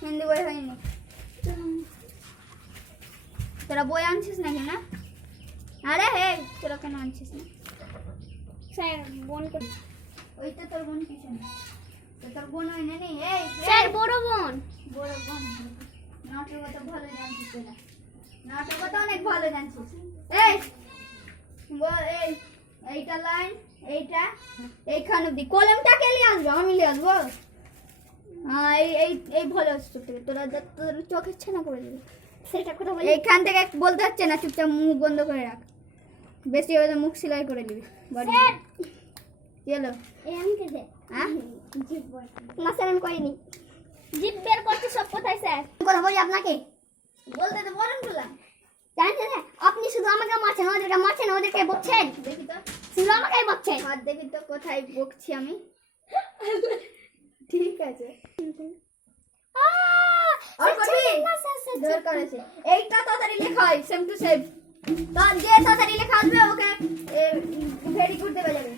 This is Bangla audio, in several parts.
হিন্দি বই হয়নি। তোরা বই আনছিস নাকি না? আরে হে তোরা কেন আনছিস না? স্যার বোন ওইটা তোর বোন পিছনে। তো তোর বোন হয় না নি? এই স্যার বড় বোন। বড় বোন। নাটের কথা ভালো জানছিস তোরা। নাটের কথা অনেক ভালো জানছিস। এই এই এইটা লাইন, এইটা এইখানে অব্দি। কলমটা কে নিয়ে আসবে? আমি নিয়ে আসবো। এই এই এই ভালো আসছে তোরা তোর চোখের ছানা করে দিবি। সেটা কথা বলি। এইখান থেকে বলতে হচ্ছে না, চুপচাপ মুখ বন্ধ করে রাখ। বেশি হলে মুখ সেলাই করে দিবি। স্যার কি হলো? এই আমি কেটে হ্যাঁ জিপ বই না স্যার আমি করিনি। জিপ বের করতে সব কোথায় স্যার? কথা বলি আপনাকে বলতে তো বলেন বললাম। জানেন না আপনি শুধু আমাকে মারছেন, ওদেরকে বকছেন। দেখি তো শুধু আমাকেই বকছেন। হাত দেখি তো কোথায় বকছি আমি। ঠিক আছে আর কঠিন দরকার আছে। এইটা তাড়াতাড়ি লেখা হয় সেম টু সেম। তার যে তাড়াতাড়ি লেখা আসবে ওকে ভেরি গুড দেওয়া যাবে।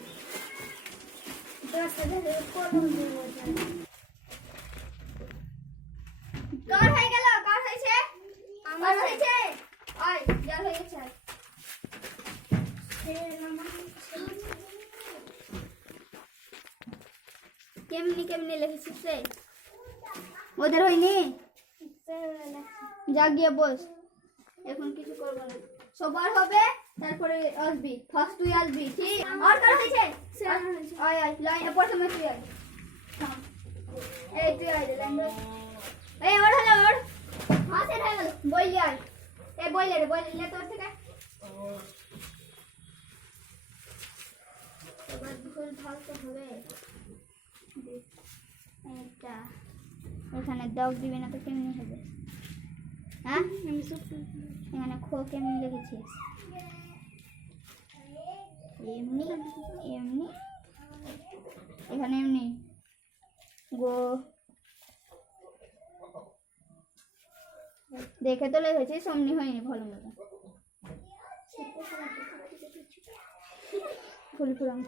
কার হয়ে গেল? কার হয়েছে? আমার হয়েছে। আয় যা হয়ে গেছে। কেমনি কেমনি লিখেছিস রে? ওদের হয়নি? যা গিয়ে বস, এখন কিছু করবো না। সবার হবে তারপরে আসবি, ফার্স্ট তুই আসবি। ঠিক আর কার হয়েছে? আয় আয় লাইন প্রথমে তুই আয়। এই তুই আয় লাইন ধর। এই ওর হলো ওর হাতে হয়ে গেল। বইলে আয়। এই বইলে রে বইলে তোর থেকে এবার ভুল ভাল তো হবে। এটা এখানে দাগ দিবি না তো কেমনি হবে? হ্যাঁ এখানে খো কেমনি লিখেছিস? এমনি এমনি এখানে এমনি গো দেখে তো লিখেছিস, অমনি হয়নি ভালো মতো। ফুল ফুলাম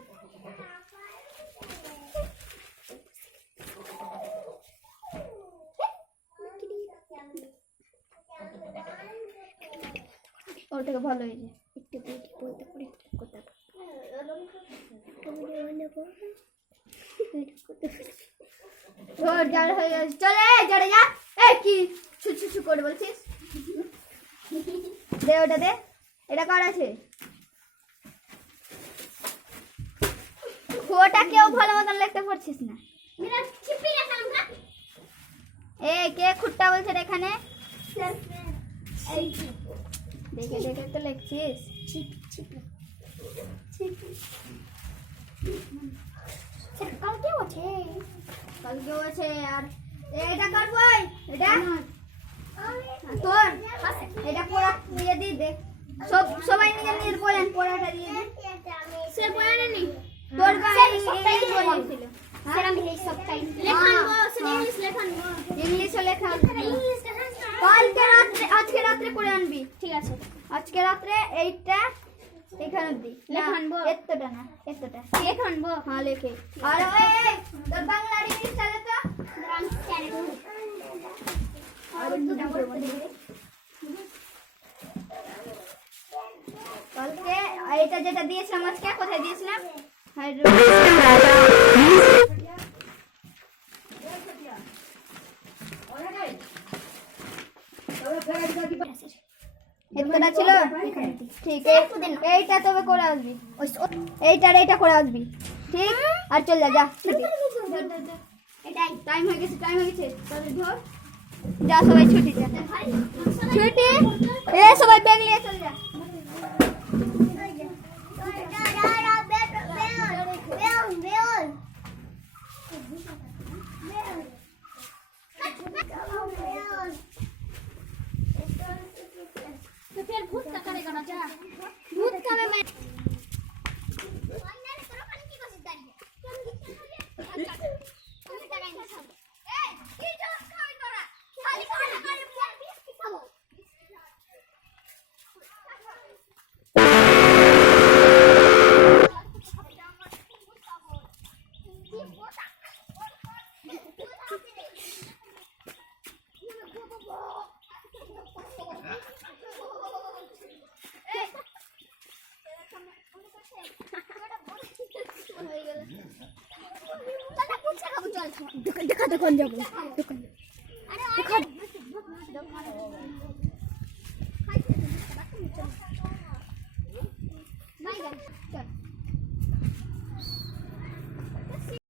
ওর থেকে ভালো হয়েছে। একটু বলতে পারি কথা তোর যার হয়ে গেছে চলে জড়ে যা। এই কি ছু ছু ছু করে বলছিস? দে ওটা দে। এটা কার আছে? ওটা কেউ ভালো মতন লিখতে পারছিস না। এই কে খুঁটটা বলছে এখানে? দেখে দেখে তো লিখছিস। কালকেও আছে আর এটা কার বই? এটা তোর? এটা পড়া দিয়ে দি দে। সবাই নিজের নিজের বলেন পড়াটা দিয়ে দে। স্যার পড়া নেই তোর গায়ে ছিল। স্যার আমি এই সব টাইম লেখান গো স্যার ইংলিশ লেখান গো ইংলিশে লেখা ইংলিশ লেখান কালকে রাত্রে আজকে রাত্রে করে আনবি। ঠিক আছে আজকে রাত্রে এইটা এখানে দি লেখানবো। এতটা না এতটা লেখানবো। হ্যাঁ লেখে। আর ওই তোর বাংলা ইংলিশ চালে তো কালকে এটা যেটা দিয়েছিলাম আজকে কোথায় দিয়েছিলাম? এতটা ছিল ঠিক। এইটা তবে করে আসবি, এইটা করে আসবি ঠিক। আর চল যা যা টাইম হয়ে গেছে তাহলে ধর যা সবাই ছুটি যা ছুটি। এ সবাই ব্যাগ নিয়ে চল যা। तो फिर भूत का करेगा ना क्या? भूत का मैं দাদা ফুচকা খাবো চল দোকান যাবো দোকান আরে